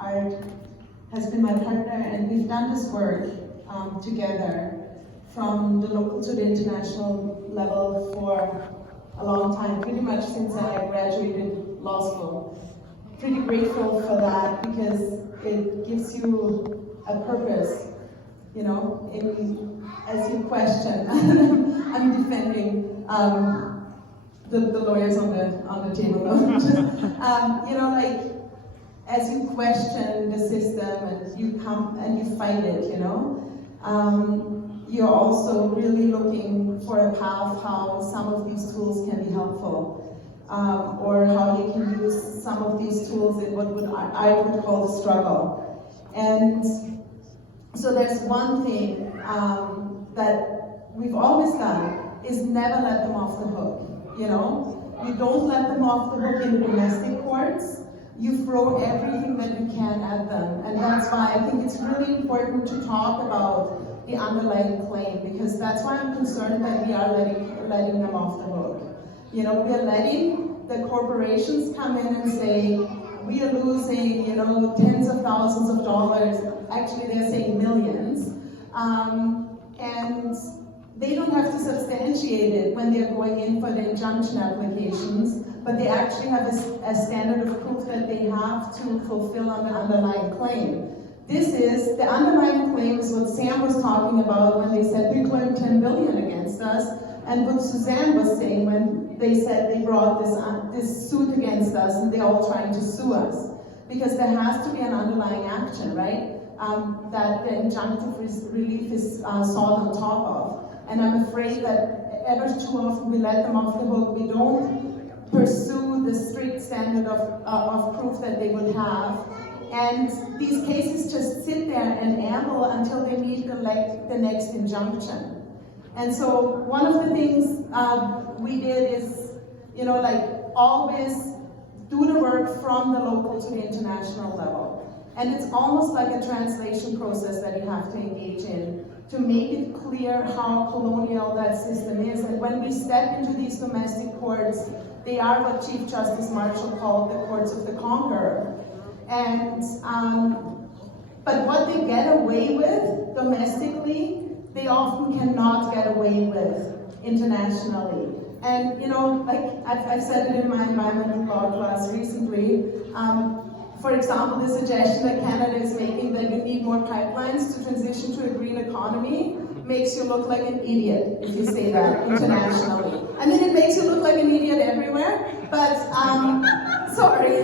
Art has been my partner, and we've done this work together from the local to the international level for a long time, pretty much since I graduated law school. Pretty grateful for that because it gives you a purpose, you know, as you question. I'm defending the lawyers on the table now. You know, like, as you question the system and you come and you fight it, you know, you're also really looking for a path how some of these tools can be helpful, or how you can use some of these tools in what I would call the struggle. And so there's one thing that we've always done is never let them off the hook, you know? You don't let them off the hook in the domestic courts. You throw everything that you can at them. And that's why I think it's really important to talk about the underlying claim, because that's why I'm concerned that we are letting them off the hook. You know, we're letting the corporations come in and say, we are losing, you know, tens of thousands of dollars. Actually, they're saying millions. And they don't have to substantiate it when they're going in for the injunction applications, but they actually have a standard of proof that they have to fulfill on the underlying claim. The underlying claim is what Sam was talking about when they said they claimed $10 billion against us, and what Suzanne was saying when they said they brought this suit against us and they're all trying to sue us. Because there has to be an underlying action, right? That the injunctive relief is sought on top of. And I'm afraid that ever too often we let them off the hook. We don't pursue the strict standard of proof that they would have. And these cases just sit there and amble until they meet the next injunction. And so one of the things we did is, you know, like, always do the work from the local to the international level. And it's almost like a translation process that you have to engage in to make it clear how colonial that system is. And when we step into these domestic courts, they are what Chief Justice Marshall called the courts of the conqueror. And, but what they get away with domestically, they often cannot get away with internationally. And, you know, like I've said it in my environmental law class recently. For example, the suggestion that Canada is making that you need more pipelines to transition to a green economy makes you look like an idiot if you say that internationally. I mean, it makes you look like an idiot everywhere, but, sorry.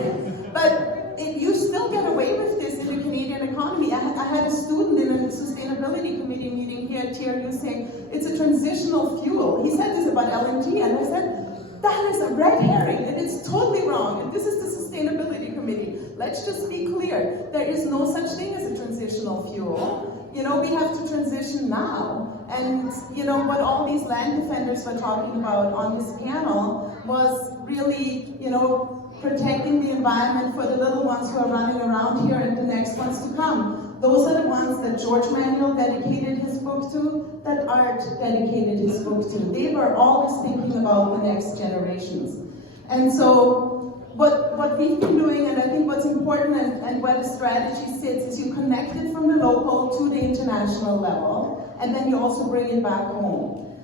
But you still get away with this in the Canadian economy. I had a student in a sustainability committee meeting here at TRU saying, it's a transitional fuel. He said this about LNG, and I said, that is a red herring, and it's totally wrong, and this is the sustainability committee. Let's just be clear, there is no such thing as a transitional fuel. You know, we have to transition now. And, you know, what all these land defenders were talking about on this panel was really, you know, protecting the environment for the little ones who are running around here and the next ones to come. Those are the ones that George Manuel dedicated his book to, that Art dedicated his book to. They were always thinking about the next generations. And so what we've been doing, and I think what's important and where the strategy sits, is you connect it from the local to the international level, and then you also bring it back home.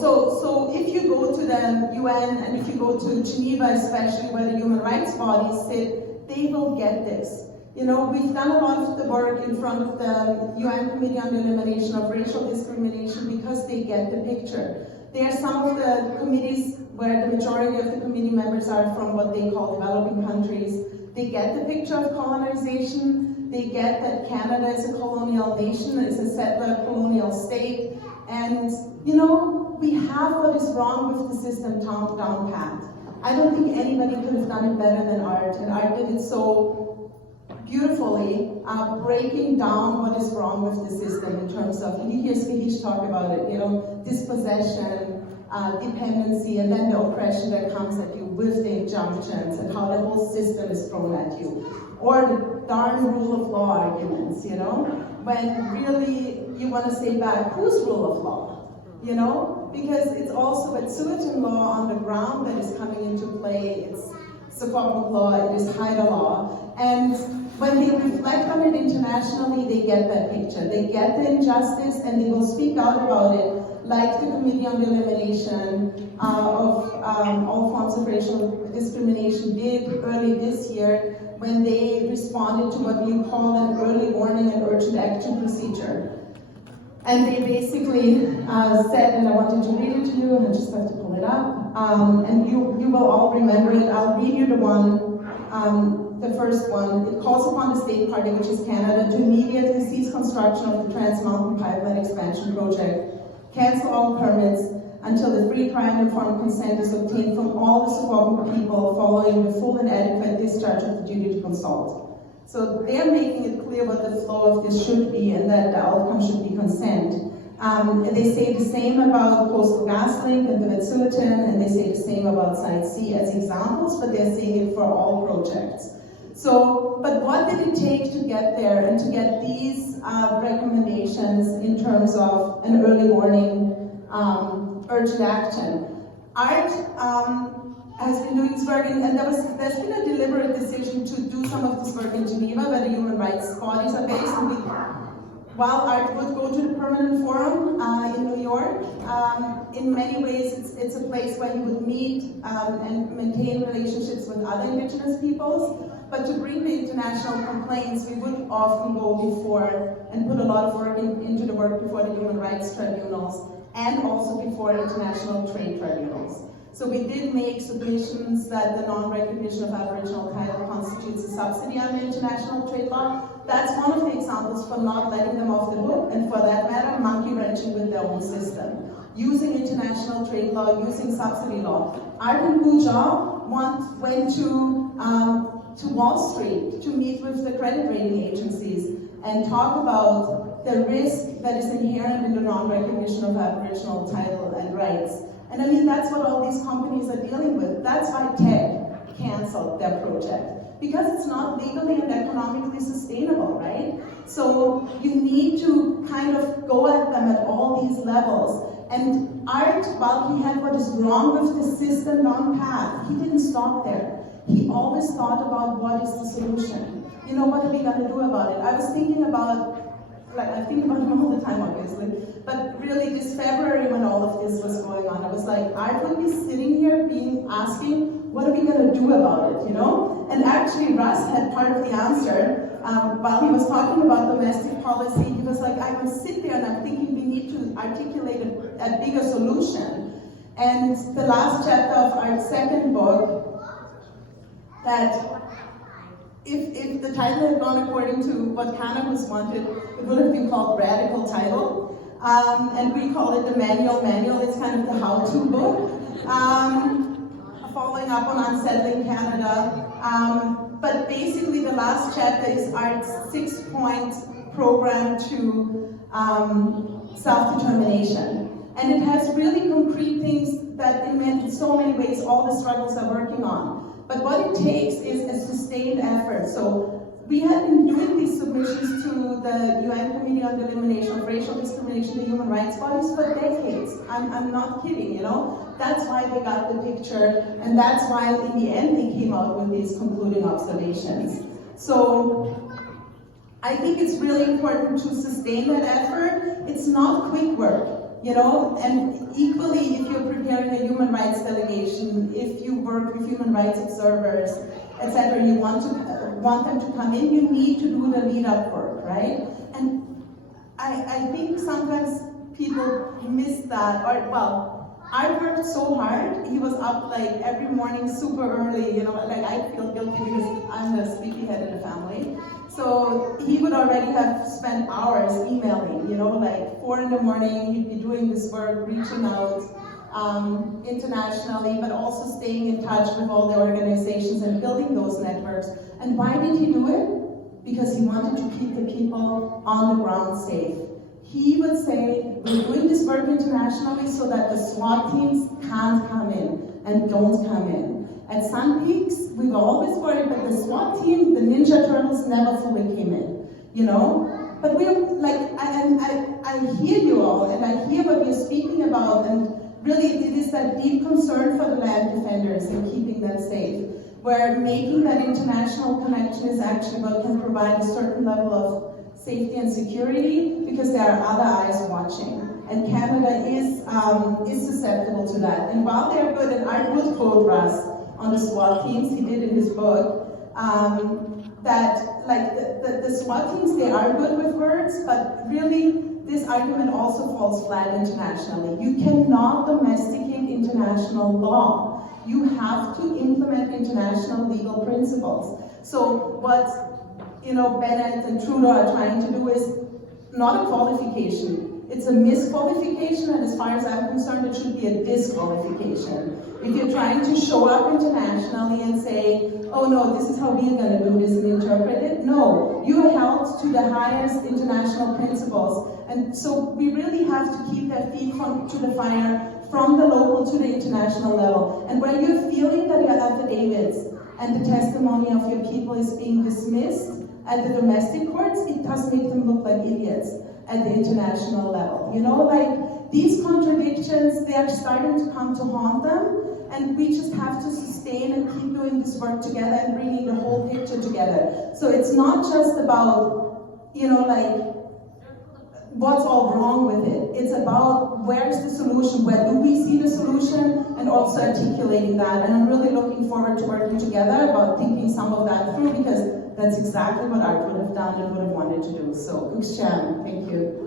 So if you go to the UN, and if you go to Geneva, especially where the human rights bodies sit, they will get this. You know, we've done a lot of the work in front of the UN Committee on the Elimination of Racial Discrimination because they get the picture. They are some of the committees where the majority of the committee members are from what they call developing countries. They get the picture of colonization. They get that Canada is a colonial nation, is a settler colonial state. And, you know, we have what is wrong with the system down pat. I don't think anybody could have done it better than Art, and Art did it so beautifully, breaking down what is wrong with the system in terms of, and you hear Skahish talk about it, you know, dispossession, dependency, and then the oppression that comes at you with the injunctions and how the whole system is thrown at you. Or the darn rule of law arguments, you know, when really you want to say back, whose rule of law? You know, because it's also a suit law on the ground that is coming into play. It's Secwepemc law, it is Haida law. And when they reflect on it internationally, they get that picture. They get the injustice and they will speak out about it, like the Committee on the Elimination of All Forms of Racial Discrimination did early this year when they responded to what we call an early warning and urgent action procedure. And they basically said, and I wanted to read it to you, and I just have to pull it up, and you will all remember it. I'll read you the one, the first one. It calls upon the state party, which is Canada, to immediately cease construction of the Trans Mountain Pipeline Expansion Project, cancel all permits until the free, prior, and informed consent is obtained from all the Secwepemc people following the full and adequate discharge of the duty to consult. So they're making it clear what the flow of this should be and that the outcome should be consent. And they say the same about Coastal GasLink and the Wet'suwet'en, and they say the same about Site C as examples, but they're saying it for all projects. So, but what did it take to get there and to get these recommendations in terms of an early warning, urgent action? ART has been doing this work, and there's been a deliberate decision to do some of this work in Geneva, where the human rights bodies are based. And while ART would go to the Permanent Forum in New York, in many ways it's a place where you would meet and maintain relationships with other Indigenous peoples. But to bring the international complaints, we would often go before and put a lot of work into the work before the human rights tribunals and also before international trade tribunals. So we did make submissions that the non-recognition of Aboriginal title constitutes a subsidy under international trade law. That's one of the examples for not letting them off the hook, and for that matter, monkey wrenching with their own system. Using international trade law, using subsidy law. Arden Guja went to Wall Street to meet with the credit rating agencies and talk about the risk that is inherent in the non-recognition of Aboriginal title and rights. And I mean, that's what all these companies are dealing with. That's why Tech canceled their project, because it's not legally and economically sustainable, right? So you need to kind of go at them at all these levels. And Art, while he had what is wrong with the system on path, he didn't stop there. He always thought about what is the solution. You know, what are we going to do about it? I was thinking about, I think about it all the time, obviously, but really this February when all of this was going on, I was like, I would be sitting here asking, what are we going to do about it, you know? And actually Russ had part of the answer. While he was talking about domestic policy, he was like, I would sit there and I'm thinking we need to articulate a bigger solution. And the last chapter of our second book, that if the title had gone according to what cannabis wanted, it would have been called Radical Title. And we call it the Manual. It's kind of the how-to book, following up on Unsettling Canada. But basically the last chapter is Art's 6-point program to self-determination. And it has really concrete things that in so many ways all the struggles are working on. But what it takes is a sustained effort. So we have been doing these submissions to the UN Committee on the Elimination of Racial Discrimination, the human rights bodies, for decades. I'm not kidding, you know? That's why they got the picture, and that's why in the end they came out with these concluding observations. So I think it's really important to sustain that effort. It's not quick work. You know, and equally, if you're preparing a human rights delegation, if you work with human rights observers, etc., you want them to come in, you need to do the lead-up work, right? And I think sometimes people miss that, or well, I worked so hard. He was up like every morning super early, you know, like I feel guilty because I'm the sleepyhead in the family. So he would already have spent hours emailing, you know, like 4 in the morning, he'd be doing this work, reaching out internationally, but also staying in touch with all the organizations and building those networks. And why did he do it? Because he wanted to keep the people on the ground safe. He would say, we're doing this work internationally so that the SWAT teams can't come in and don't come in. At Sun Peaks, we were always worried that the SWAT team, the Ninja Turtles, never fully came in, you know? But we're like, I hear you all, and I hear what you're speaking about, and really it is that deep concern for the land defenders and keeping them safe. where making that international connection is actually what can provide a certain level of safety and security, because there are other eyes watching. And Canada is susceptible to that. And while they're good, and I would quote Russ on the SWAT teams, he did in his book, that like the SWAT teams, they are good with words, but really this argument also falls flat internationally. You cannot domesticate international law. You have to implement international legal principles. So what Bennett and Trudeau are trying to do is not a qualification. It's a misqualification, and as far as I'm concerned, it should be a disqualification. If you're trying to show up internationally and say, oh no, this is how we're going to do this and interpret it, no, you are held to the highest international principles. And so we really have to keep their feet to the fire from the local to the international level. And when you're feeling that your affidavits and the testimony of your people is being dismissed at the domestic courts, it does make them look like idiots at the international level. Like these contradictions, they are starting to come to haunt them, and we just have to sustain and keep doing this work together and bringing the whole picture together. So it's not just about, like, what's all wrong with it. It's about where's the solution, where do we see the solution, and also articulating that. And I'm really looking forward to working together about thinking some of that through, because that's exactly what Art would have done and would have wanted to do. So, Kukshan, thank you.